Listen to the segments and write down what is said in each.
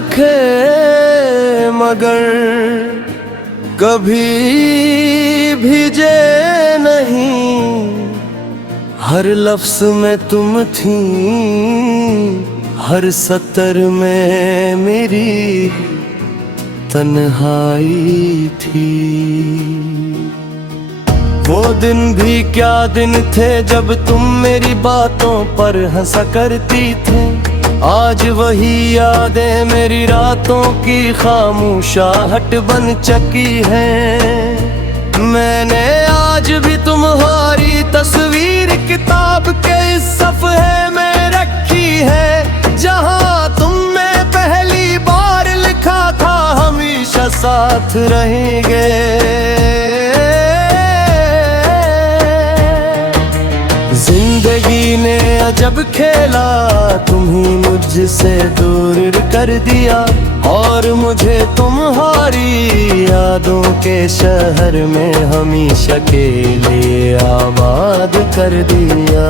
लिखे मगर कभी भीजे नहीं, हर लफ्ज़ में तुम थी, हर सतर में मेरी तन्हाई थी। वो दिन भी क्या दिन थे जब तुम मेरी बातों पर हंसा करती थे। आज वही यादें मेरी रातों की खामोशाहट बन चुकी हैं। मैंने आज भी तुम्हारी तस्वीर किताब के इस सफ़े में रखी है, जहां तुमने पहली बार लिखा था हमेशा साथ रहेंगे। जिंदगी ने अजब खेला, तुम्ही मुझसे दूर कर दिया और मुझे तुम्हारी यादों के शहर में हमेशा के लिए आबाद कर दिया।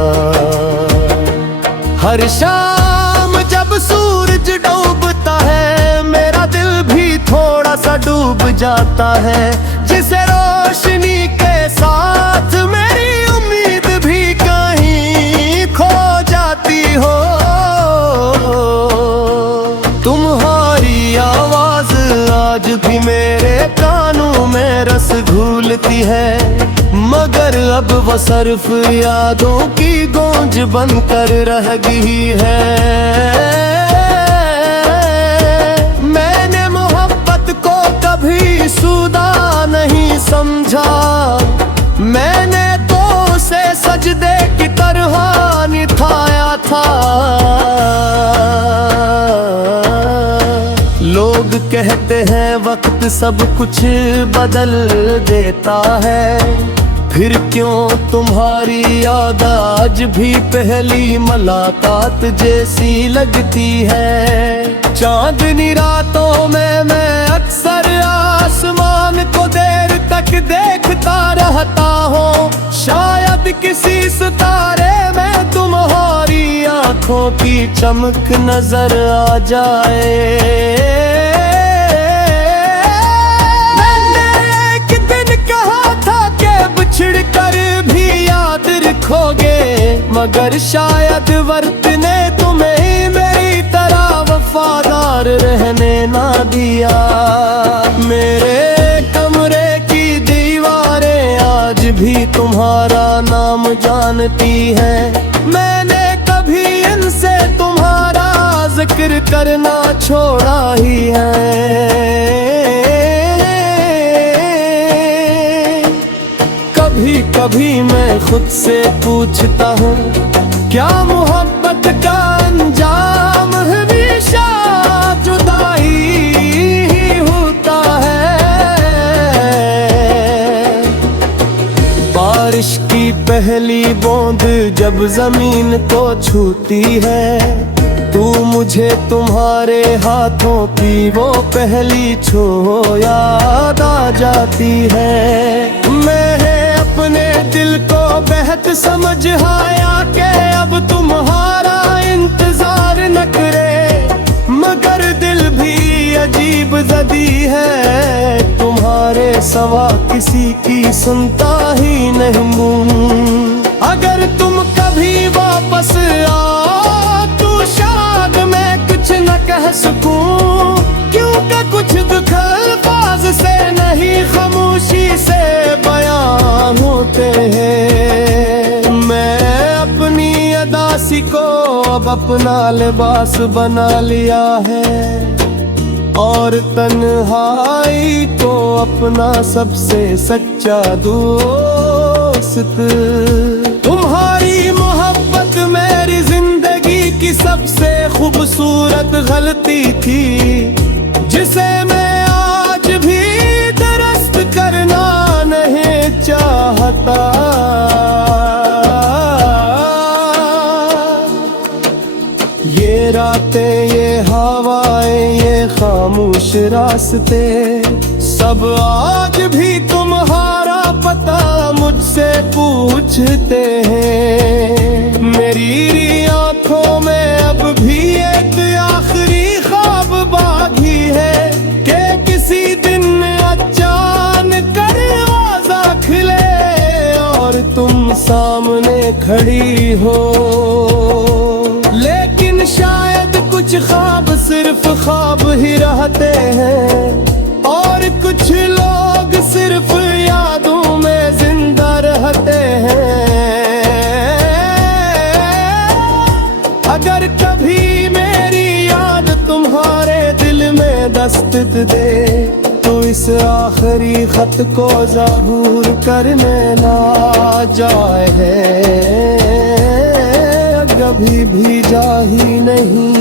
हर शाम जब सूरज डूबता है मेरा दिल भी थोड़ा सा डूब जाता है। जिसे रोशनी के साथ मेरी उम्मीद भी कहीं खो जाती हो। तुम्हारी आवाज आज भी मेरे कानों में रस घूलती है, मगर अब वो सिर्फ यादों की गूंज बनकर रह गई है। मैंने मोहब्बत को कभी सुदा नहीं समझा, मैंने तो उसे सजदे की तरह निभाया था। लोग कहते हैं वक्त सब कुछ बदल देता है, फिर क्यों तुम्हारी याद आज भी पहली मुलाकात जैसी लगती है। चांदनी रातों में मैं अक्सर आसमान को देर तक देखता रहता हूँ, शायद किसी सितारे में तुम्हारी आंखों की चमक नजर आ जाए। छिड़कर भी याद रखोगे, मगर शायद वर्तने तुम्हें मेरी तरह वफादार रहने ना दिया। मेरे कमरे की दीवारें आज भी तुम्हारा नाम जानती हैं, मैंने कभी इनसे तुम्हारा जिक्र करना छोड़ा ही है। कभी मैं खुद से पूछता हूँ, क्या मोहब्बत का अंजाम हमेशा जुदाई ही होता है। बारिश की पहली बूंद जब जमीन को छूती है, तू मुझे तुम्हारे हाथों की वो पहली छू याद आ जाती है। मैं अपने दिल को बेहद समझ आया कि अब तुम्हारा इंतजार न करे, मगर दिल भी अजीब जदी है, तुम्हारे सवा किसी की सुनता ही नहीं। अगर तुम कभी वापस आओ तो शायद मैं कुछ न कह सकूं, क्योंकि कुछ दुख अल्फाज से नहीं खामोशी से बयां होते हैं। मैं अपनी अदासी को अब अपना लिबास बना लिया है और तन्हाई को अपना सबसे सच्चा दोस्त। तुम्हारी मोहब्बत मेरी जिंदगी की सबसे खूबसूरत गलती थी, जिसे मैं आज भी दुरुस्त करना नहीं चाहता। ये रातें, ये हवाएं, ये खामोश रास्ते, सब आज भी तुम्हारा पता मुझसे पूछते हैं। मेरी आंखों में अब भी एक आखिरी ख्वाब बाकी सामने खड़ी हो। लेकिन शायद कुछ ख्वाब सिर्फ ख्वाब ही रहते हैं, और कुछ लोग सिर्फ यादों में जिंदा रहते हैं। अगर कभी मेरी याद तुम्हारे दिल में दस्तक दे, तो इस आखिरी खत को ज़बूर करने ना जाए है, कभी भी जा ही नहीं।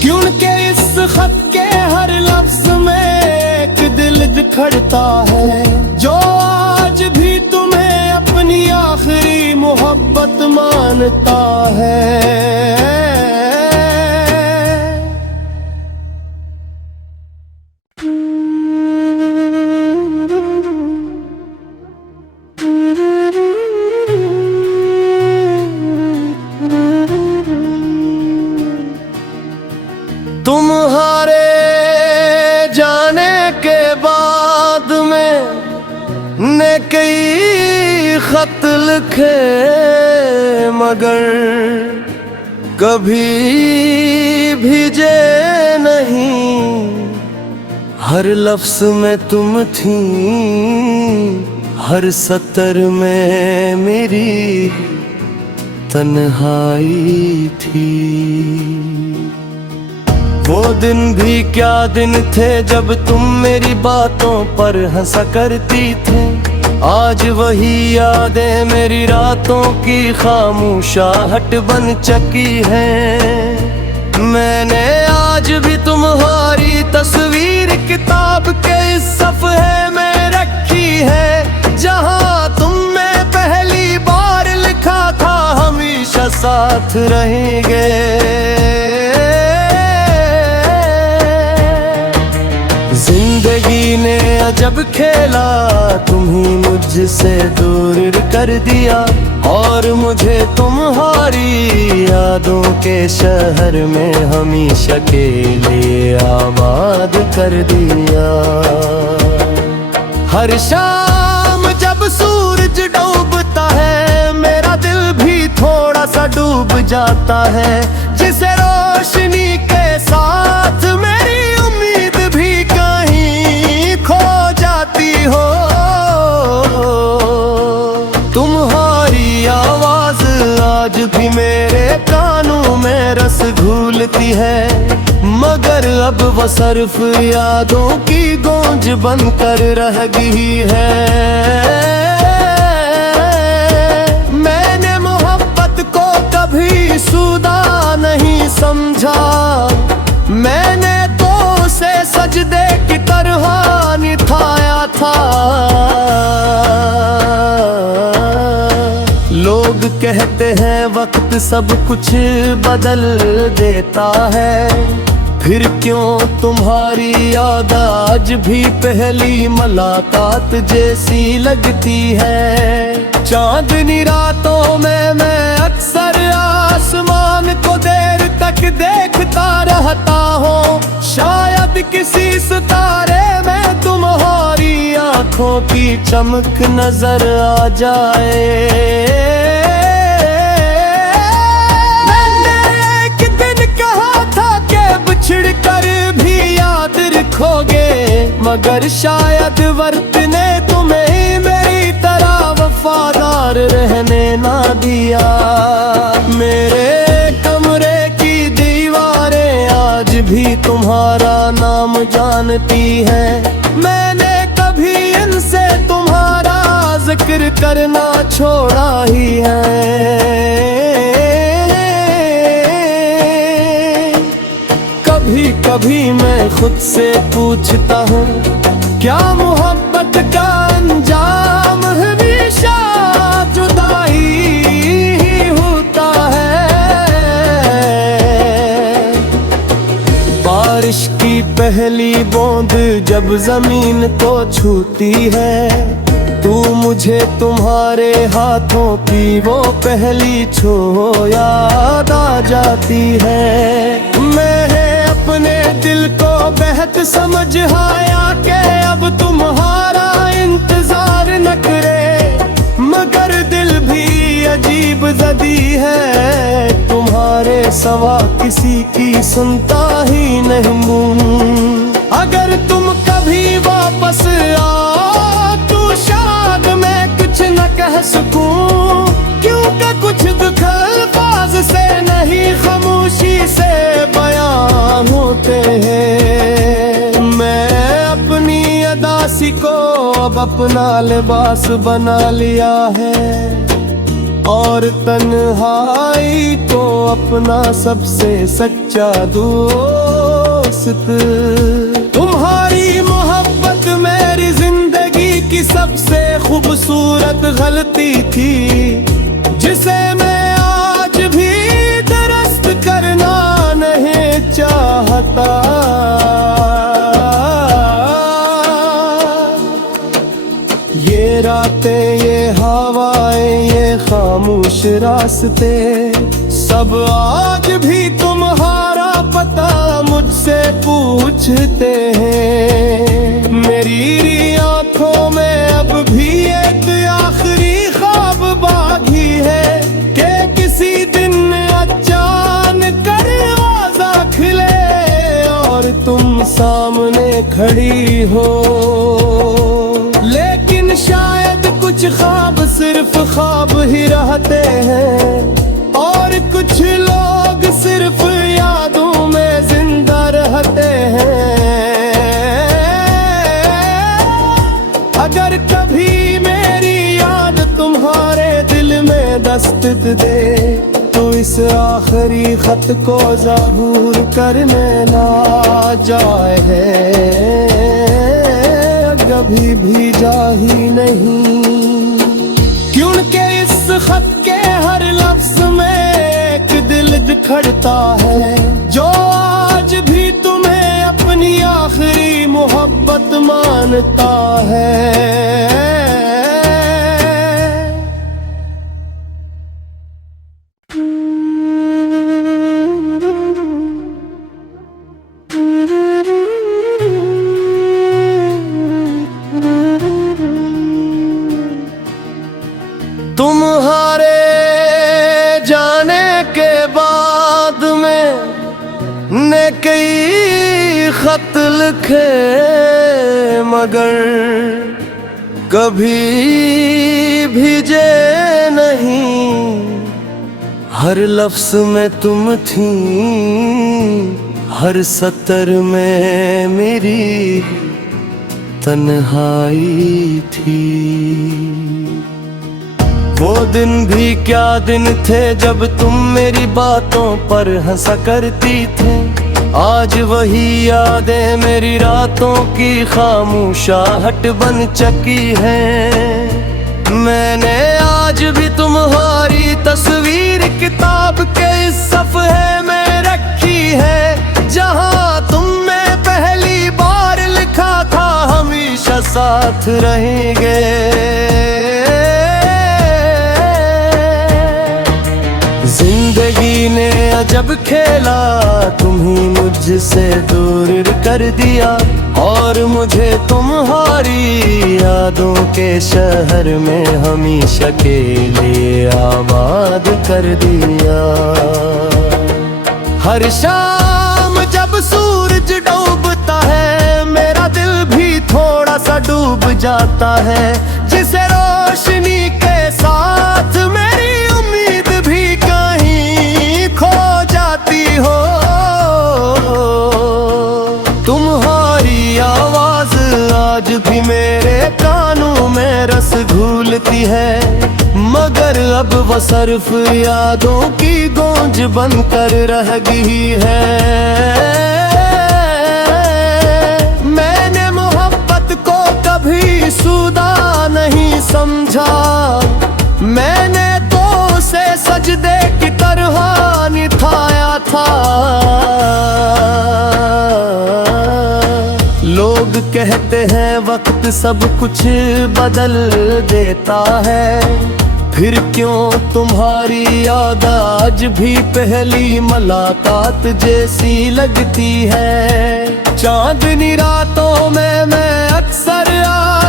क्योंकि इस खत के हर लफ्ज में एक दिल बिखरता है, जो आज भी तुम्हें अपनी आखिरी मोहब्बत मानता है। तुम्हारे जाने के बाद मैंने कई खत लिखे, मगर कभी भेजे नहीं। हर लफ्ज में तुम थी, हर सतर में मेरी तन्हाई थी। वो दिन भी क्या दिन थे जब तुम मेरी बातों पर हंसा करती थे। आज वही यादें मेरी रातों की खामोशाहट बन चुकी हैं। मैंने आज भी तुम्हारी तस्वीर किताब के इस सफ़े में रखी है, जहां तुमने पहली बार लिखा था हमेशा साथ रहेंगे। जिंदगी ने अजब खेला, तुम्ही मुझसे दूर कर दिया, और मुझे तुम्हारी यादों के शहर में हमेशा के लिए आबाद कर दिया। हर शाम जब सूरज डूबता है, मेरा दिल भी थोड़ा सा डूब जाता है। जिसे रोशनी के साथ मेरी उम्मीद भी कहीं खो जाती हो। तुम्हारी आवाज आज भी मेरे कानों में रस घूलती है, मगर अब वो सिर्फ यादों की गूंज बनकर रह गई है। मैंने मोहब्बत को कभी सुदा नहीं समझा, मैंने तो उसे सजदे की तरह निभाया था। लोग कहते हैं वक्त सब कुछ बदल देता है, फिर क्यों तुम्हारी याद आज भी पहली मुलाकात जैसी लगती है। चांदनी रातों में मैं अक्सर आसमान को देर तक देखता रहता हूँ, शायद किसी सितारे में तुम्हारी आँखों की चमक नजर आ जाए। बिछड़ कर भी याद रखोगे, मगर शायद वक्त ने तुम्हें मेरी तरह वफादार रहने ना दिया। मेरे कमरे की दीवारें आज भी तुम्हारा नाम जानती हैं, मैंने कभी इनसे तुम्हारा जिक्र करना छोड़ा ही है। कभी कभी मैं खुद से पूछता हूँ, क्या मोहब्बत का अंजाम हमेशा जुदाई ही होता है। बारिश की पहली बूंद जब जमीन को छूती है, तू मुझे तुम्हारे हाथों की वो पहली छू याद आ जाती है। मैंने अपने दिल को बेहद समझ आया कि अब तुम्हारा इंतजार न करे, मगर दिल बड़ी अजीब जदी है, तुम्हारे सवा किसी की सुनता ही नहीं। अगर तुम कभी वापस आओ तो शायद मैं कुछ न कह सकूं, क्योंकि कुछ दुख अल्फाज से नहीं खामोशी से बयान होते हैं। मैं अपनी अदासी को अब अपना लिबास बना लिया है, और तन्हाई को अपना सबसे सच्चा दोस्त। तुम्हारी मोहब्बत मेरी जिंदगी की सबसे खूबसूरत गलती थी, जिसे मैं आज भी दुरुस्त करना नहीं चाहता। ये रातें, ये हवाएं, ये खामोश रास्ते, सब आज भी तुम्हारा पता मुझसे पूछते हैं। मेरी आंखों में अब भी एक आखिरी ख्वाब बाकी है, कि किसी दिन अचानक दरवाजा खिले और तुम सामने खड़ी हो। लेकिन शायद कुछ ख्वाब सिर्फ ख्वाब ही रहते हैं, और कुछ लोग सिर्फ यादों में जिंदा रहते हैं। अगर कभी मेरी याद तुम्हारे दिल में दस्तक दे, तो इस आखिरी खत को ज़बूर करने ना जाए, कभी भी जा ही नहीं। क्योंकि इस खत के हर लफ्ज में एक दिल बिखरता है, जो आज भी तुम्हें अपनी आखिरी मोहब्बत मानता है। तुम्हारे जाने के बाद मैंने कई खत लिखे, मगर कभी भेजे नहीं। हर लफ्ज में तुम थी, हर सतर में मेरी तन्हाई थी। वो दिन भी क्या दिन थे जब तुम मेरी बातों पर हंसा करती थे। आज वही यादें मेरी रातों की खामोशाहट बन चुकी हैं। मैंने आज भी तुम्हारी तस्वीर किताब के इस सफ़े में रखी है, जहां तुमने पहली बार लिखा था हमेशा साथ रहेंगे। जिंदगी ने अजब खेला, तुम्ही मुझसे दूर कर दिया, और मुझे तुम्हारी यादों के शहर में हमेशा के लिए आबाद कर दिया। हर शाम जब सूरज डूबता है, मेरा दिल भी थोड़ा सा डूब जाता है। जिसे रोशनी के साथ मेरी उम्मीद भी कहीं खो जाती हो। तुम्हारी आवाज आज भी मेरे कानों में रस घूलती है, मगर अब वो सिर्फ यादों की गूंज बनकर रह गई है। मैंने मोहब्बत को कभी सुदा नहीं समझा, मैंने तो उसे सजदे की तरह निभाया था। लोग कहते हैं वक्त सब कुछ बदल देता है, फिर क्यों तुम्हारी याद आज भी पहली मुलाकात जैसी लगती है। चांदनी रातों में मैं अक्सर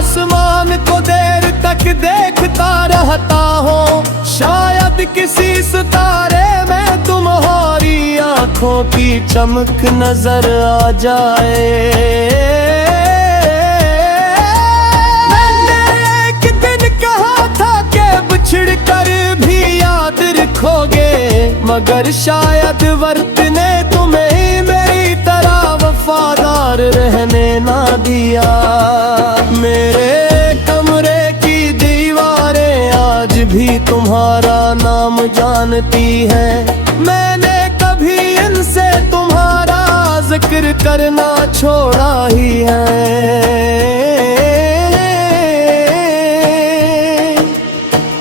आसमान को देर तक देखता रहता हूँ, शायद किसी सितारे में तुम्हारी आंखों की चमक नजर आ जाए। मैंने एक दिन कहा था कि बिछड़ कर भी याद रखोगे, मगर शायद वर्तने तुम्हें मेरी तरह वफादार रहने ना दिया। मेरे कमरे की दीवारें आज भी तुम्हारा नाम जानती हैं, मैंने कभी इनसे तुम्हारा जिक्र करना छोड़ा ही है।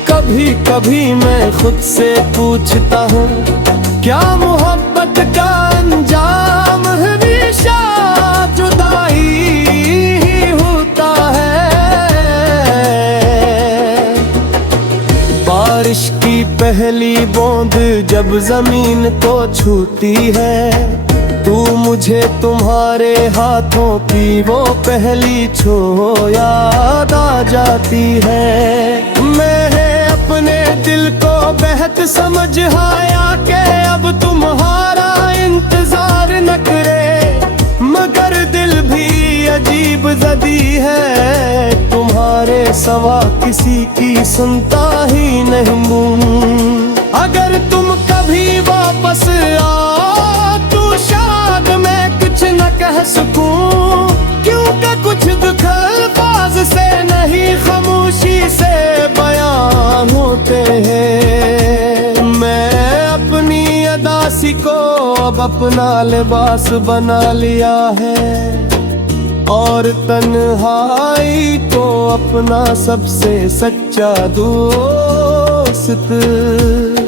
कभी कभी मैं खुद से पूछता हूँ, क्या मोहब्बत का अंजाम हमेशा जुदाई ही होता है। बारिश की पहली बूंद जब जमीन को छूती है, तू मुझे तुम्हारे हाथों की वो पहली छो याद आ जाती है। मैंने अपने दिल को बेहद समझ आया कि अब तुम्हारा इंतजार न करे, मगर दिल भी अजीब जदी है, तुम्हारे सवा किसी की सुनता ही नहीं। अगर तुम कभी वापस आओ तो शायद मैं कुछ न कह सकूं, क्योंकि कुछ दुख अल्फाज से नहीं खामोशी से बयां होते हैं। मैं अपनी अदासी को अब अपना लिबास बना लिया है, और तन्हाई को अपना सबसे सच्चा दोस्त।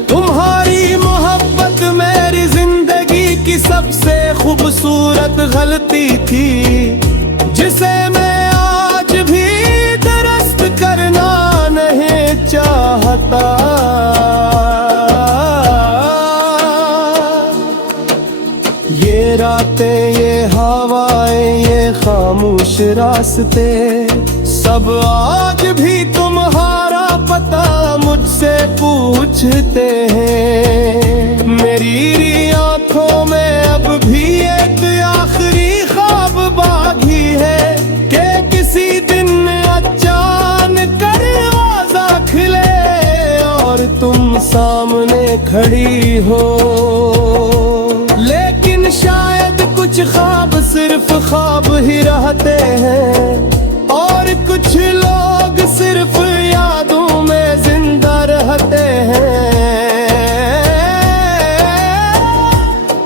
तुम्हारी मोहब्बत मेरी जिंदगी की सबसे खूबसूरत गलती थी, जिसे मैं आज भी दुरुस्त करना नहीं चाहता। ये रातें, ये हवाएं, ये खामोश रास्ते, सब आज भी तुम्हारा पता मुझसे पूछते हैं। मेरी आंखों में अब भी एक आखिरी ख्वाब बाकी है कि किसी दिन अचानक दरवाजा खुले और तुम सामने खड़ी हो। लेकिन शायद कुछ ख्वाब सिर्फ ख्वाब ही रहते हैं, और कुछ लोग सिर्फ यादों में जिंदा रहते हैं।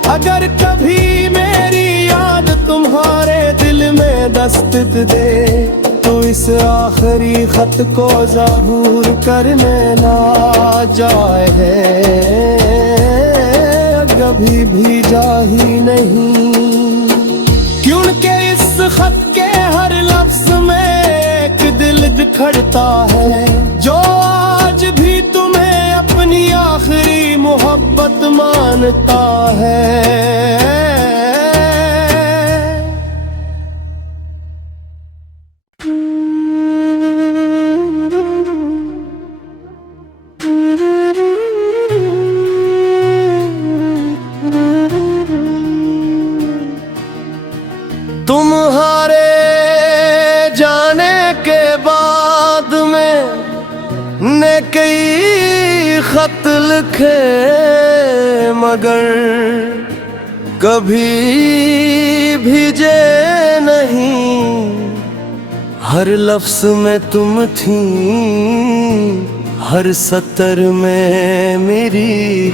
अगर कभी मेरी याद तुम्हारे दिल में दस्तक दे, तो इस आखिरी खत को ज़बूर करने ना जाए, कभी भी जा ही नहीं। क्योंकि इस खत के हर लफ्ज में एक दिल बिखरता है, जो आज भी तुम्हें अपनी आखिरी मोहब्बत मानता है। तुम्हारे जाने के बाद मैंने कई खत लिखे, मगर कभी भेजे नहीं। हर लफ्ज में तुम थी, हर सतर में मेरी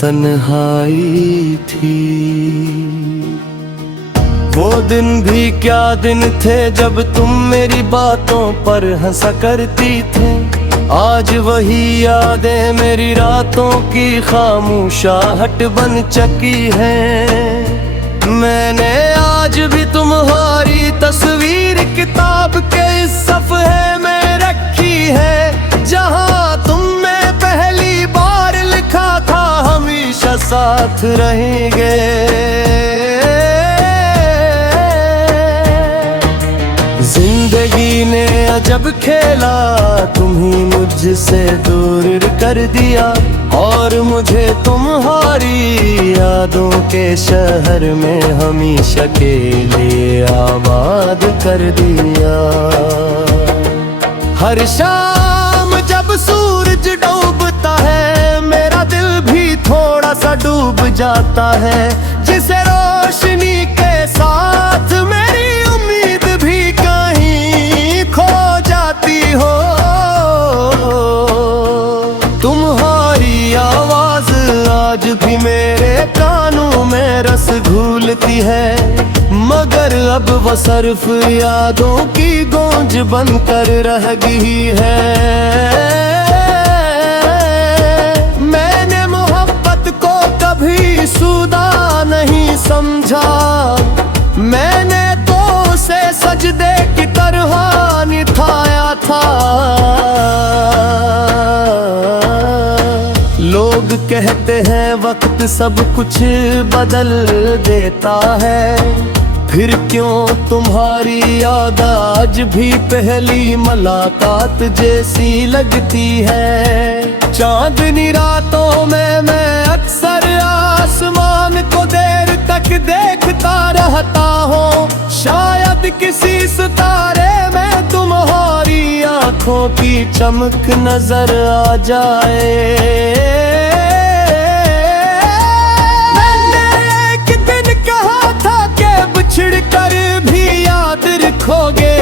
तन्हाई थी। वो दिन भी क्या दिन थे जब तुम मेरी बातों पर हंसा करती थे। आज वही यादें मेरी रातों की खामोशाहट बन चुकी हैं। मैंने आज भी तुम्हारी तस्वीर किताब के इस सफ़े में रखी है, जहां तुमने पहली बार लिखा था हमेशा साथ रहेंगे। जिंदगी जब खेला तुम्ही मुझसे दूर कर दिया, और मुझे तुम्हारी यादों के शहर में हमेशा के लिए आबाद कर दिया। हर शाम जब सूरज डूबता है मेरा दिल भी थोड़ा सा डूब जाता है, जिसे रोशनी के साथ मेरी उम्मीद भी कहीं खो जाती हो। तुम्हारी आवाज आज भी मेरे कानों में रस घूलती है, मगर अब वो सिर्फ यादों की गूंज बनकर रह गई है। मैंने मोहब्बत को कभी सुदा नहीं समझा, मैंने तो उसे सजदे की तरह निभाया था। लोग कहते हैं वक्त सब कुछ बदल देता है, फिर क्यों तुम्हारी याद आज भी पहली मुलाकात जैसी लगती है। चांदनी रातों में मैं अक्सर आसमान को देर तक देखता रहता हूँ, शायद किसी सितारे में तुम्हारी आंखों की चमक नजर आ जाए। बिछड़ कर भी याद रखोगे,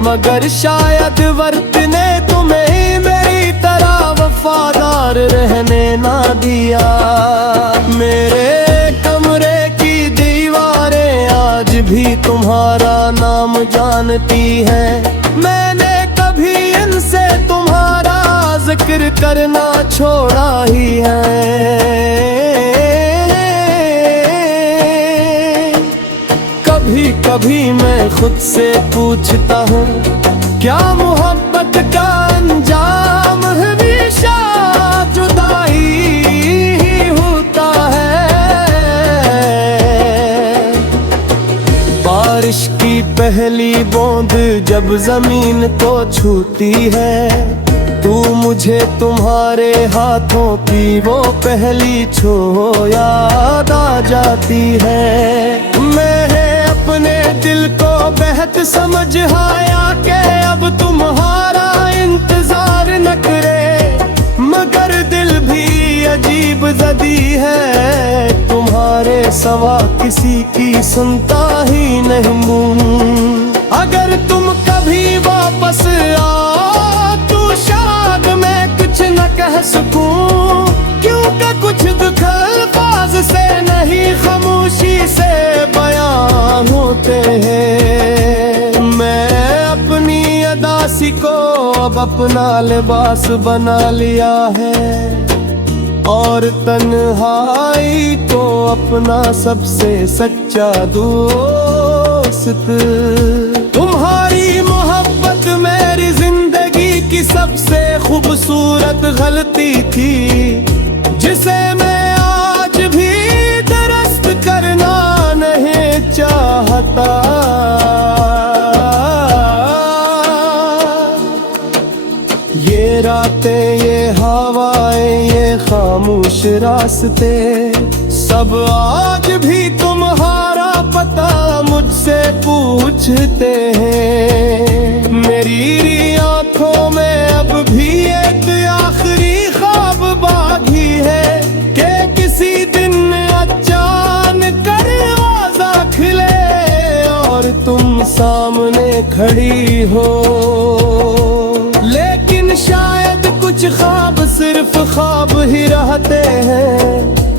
मगर शायद वक्त ने तुम्हें मेरी तरह वफादार रहने ना दिया। मेरे कमरे की दीवारें आज भी तुम्हारा नाम जानती हैं, मैंने कभी इनसे तुम्हारा जिक्र करना छोड़ा ही है। कभी कभी मैं खुद से पूछता हूँ, क्या मोहब्बत का अंजाम हमेशा जुदाई ही होता है। बारिश की पहली बूंद जब जमीन को छूती है, तू मुझे तुम्हारे हाथों की वो पहली छू याद आ जाती है। मैं अपने दिल को बेहद समझ आया कि अब तुम्हारा इंतजार न करे, मगर दिल भी अजीब जदी है, तुम्हारे सवा किसी की सुनता ही नहीं। अगर तुम कभी वापस आओ तो शायद मैं कुछ न कह सकूं, क्योंकि कुछ दुख अल्फाज से नहीं खामोशी से बयां होते हैं। मैं अपनी अदासी को अब अपना लिबास बना लिया है, और तन्हाई को अपना सबसे सच्चा दोस्त। तुम्हारी मोहब्बत मेरी जिंदगी की सबसे खूबसूरत गलती थी, जिसे मैं आज भी दुरुस्त करना नहीं चाहता। ये रातें, ये हवाएं, ये खामोश रास्ते, सब आज भी तुम्हारा पता मुझसे पूछते हैं। मेरी आंखों में अब भी एक आखिरी ख्वाब बाकी है कि किसी दिन अचानक दरवाजा खिले और तुम सामने खड़ी हो। लेकिन शायद कुछ ख्वाब सिर्फ ख्वाब ही रहते हैं,